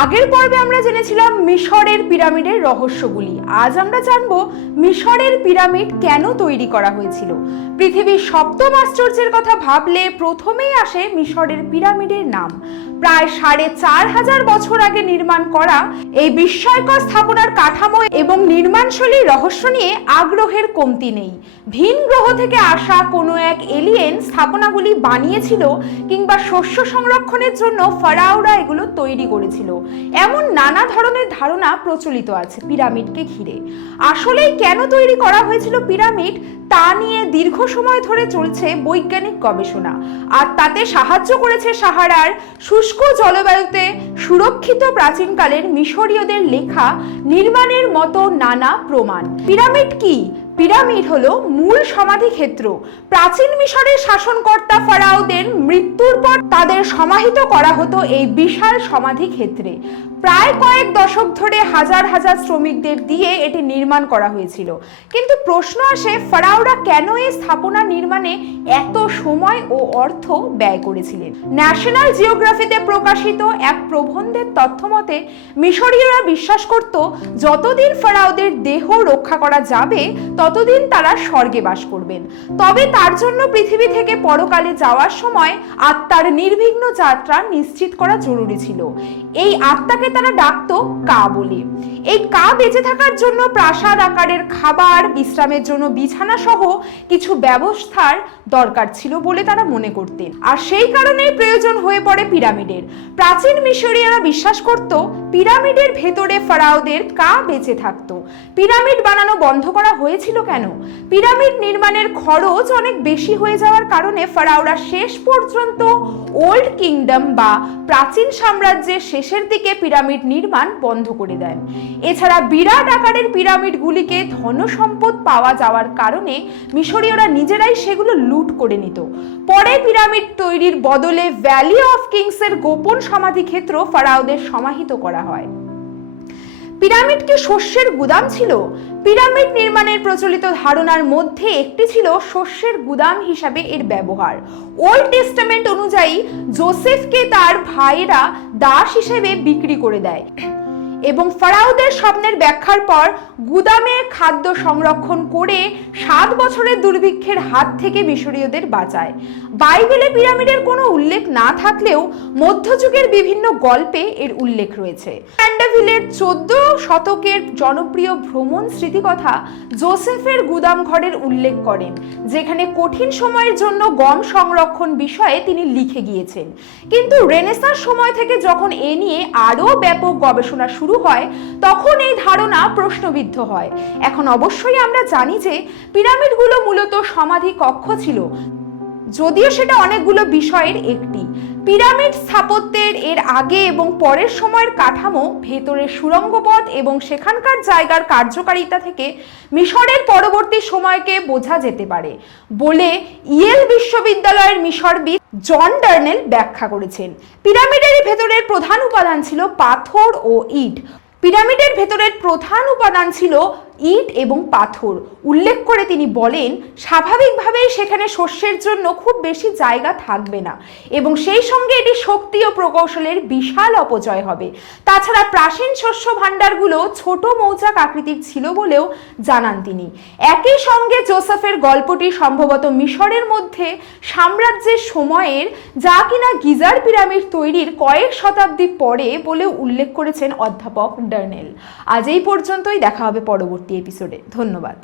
আগের পর্বে আমরা জেনেছিলাম মিশরের পিরামিডের রহস্যগুলি। আজ আমরা জানবো মিশরের পিরামিড কেন তৈরি করা হয়েছিল। পৃথিবীর সপ্তম আশ্চর্যের কথা ভাবলে প্রথমেই আসে মিশরের পিরামিডের নাম। প্রায় ৪,৫০০ বছর আগে নির্মাণ করা এই বিস্ময়কর স্থাপনার কাঠামো এবং নির্মাণশৈলীর রহস্য নিয়ে আগ্রহের কমতি নেই। ভিন গ্রহ থেকে আসা কোনো এক এলিয়েন স্থাপনাগুলি বানিয়েছিল কিংবা শস্য সংরক্ষণের জন্য ফারাওরা এগুলো তৈরি করেছিল, এমন নানা ধরনের ধারণা প্রচলিত আছে পিরামিডকে ঘিরে। আসলেই কেন তৈরি করা হয়েছিল পিরামিড তা নিয়ে দীর্ঘ সময় ধরে চলছে বৈজ্ঞানিক গবেষণা, আর তাতে সাহায্য করেছে সাহারার শুষ্ক জলবায়ুতে সুরক্ষিত প্রাচীনকালের মিশরীয়দের লেখা নির্মাণের মতো নানা প্রমাণ। পিরামিড কি? পিরামিড হলো মূল সমাধি ক্ষেত্র। প্রাচীন মিশরের শাসনকর্তা ফারাওদের মৃত্যুর পর তাদের সমাহিত করা হতো এই বিশাল সমাধি ক্ষেত্রে। প্রায় কয়েক দশক ধরে হাজার হাজার শ্রমিকদের দিয়ে এটি নির্মাণ করা হয়েছিল। কিন্তু প্রশ্ন আসে, ফারাওরা কেন এই স্থাপনা নির্মাণে এত সময় ও অর্থ ব্যয় করেছিলেন? ন্যাশনাল জিওগ্রাফিতে প্রকাশিত এক প্রবন্ধের তথ্য মতে মিশরীয়রা বিশ্বাস করত যতদিন ফারাওদের দেহ রক্ষা করা যাবে ততদিন তারা স্বর্গে বাস করবেন। তবে তার জন্য পৃথিবী থেকে পরকালে যাওয়ার সময় আত্মার নির্বিঘ্ন যাত্রা নিশ্চিত করা জরুরি ছিল। এই আত্মাকে তারা ডাকতো কা বলে। এই কা বেঁচে থাকার জন্য প্রাসাদ আকারের খাবার, বিশ্রামের জন্য বিছানা সহ কিছু ব্যবস্থার দরকার ছিল বলে তারা মনে করতেন, আর সেই কারণেই প্রয়োজন হয়ে পড়ে পিরামিডের। প্রাচীন মিশরীয়রা বিশ্বাস করত পিরামিডের ভেতরে ফারাওদের কা বেঁচে থাকতো। পিরামিড বানানো বন্ধ করা হয়েছিল কেন? পিরামিড নির্মাণের খরচ অনেক বেশি হয়ে যাওয়ার কারণে ফারাওরা শেষ পর্যন্ত ওল্ড কিংডম বা প্রাচীন সাম্রাজ্যের শেষের দিকে পিরামিড নির্মাণ বন্ধ করে দেন। এছাড়া বিরাট আকারের পিরামিডগুলিকে ধনসম্পদ পাওয়া যাওয়ার কারণে মিশরীয়রা নিজেরাই সেগুলো লুট করে নিত। পরে পিরামিড তৈরির বদলে ভ্যালি অফ কিংসের গোপন সমাধি ক্ষেত্র ফারাওদের সমাহিত করা হয়। পিরামিড কি শস্যের গুদাম ছিল? পিরামিড নির্মাণের প্রচলিত ধারণার মধ্যে একটি ছিল শস্যের গুদাম হিসাবে এর ব্যবহার। ওল্ড টেস্টামেন্ট অনুযায়ী জোসেফকে তার ভাইয়েরা দাস হিসেবে বিক্রি করে দেয় এবং ফারাওদের স্বপ্নের ব্যাখ্যার পর গুদামে খাদ্য সংরক্ষণ করে 7 বছরের দুর্ভিক্ষের হাত থেকে মিশরীয়দের বাঁচায়। বাইবেলে পিরামিডের কোনো উল্লেখ না থাকলেও মধ্যযুগের বিভিন্ন গল্পে এর উল্লেখ রয়েছে। ম্যান্ডেভিলের 14 শতকের জনপ্রিয় ভ্রমণ স্মৃতিকথা জোসেফের গুদাম ঘরের উল্লেখ করেন, যেখানে কঠিন সময়ের জন্য গম সংরক্ষণ বিষয়ে তিনি লিখে গিয়েছেন। কিন্তু রেনেসাঁর সময় থেকে যখন এ নিয়ে আরও ব্যাপক গবেষণা শুরু হয় তখন এই ধারণা প্রশ্নবিদ্ধ হয়। এখন অবশ্যই আমরা জানি যে পিরামিডগুলো মূলত সমাধি কক্ষ ছিল, যদিও সেটা অনেকগুলো বিষয়ের একটি। পিরামিড স্থাপত্যের এর আগে এবং পরের সময়ের কাঠামো, ভেতরের সুড়ঙ্গ পথ এবং সেখানকার জায়গার কার্যকারিতা থেকে মিশরের পরবর্তী সময়কে বোঝা যেতে পারে বলে ইয়েল বিশ্ববিদ্যালয়ের মিশরবিদ জন ডার্নেল ব্যাখ্যা করেছেন। পিরামিডের ভেতরের প্রধান উপাদান ছিল পাথর ও ইট। পিরামিডের ভেতরের প্রধান উপাদান ছিল ইট এবং পাথর উল্লেখ করে তিনি বলেন, স্বাভাবিকভাবেই সেখানে শস্যের জন্য খুব বেশি জায়গা থাকবে না এবং সেই সঙ্গে এটি শক্তি ও প্রকৌশলের বিশাল অপচয় হবে। তাছাড়া প্রাচীন শস্য ভাণ্ডারগুলো ছোট মৌচাক আকৃতির ছিল বলেও জানান তিনি। একই সঙ্গে জোসেফের গল্পটি সম্ভবত মিশরের মধ্যে সাম্রাজ্যের সময়ের, যা কিনা গিজার পিরামিড তৈরির কয়েক শতাব্দী পরে বলেও উল্লেখ করেছেন অধ্যাপক ডার্নেল। আজ এই পর্যন্তই, দেখা হবে পরবর্তী এপিসোডে। ধন্যবাদ।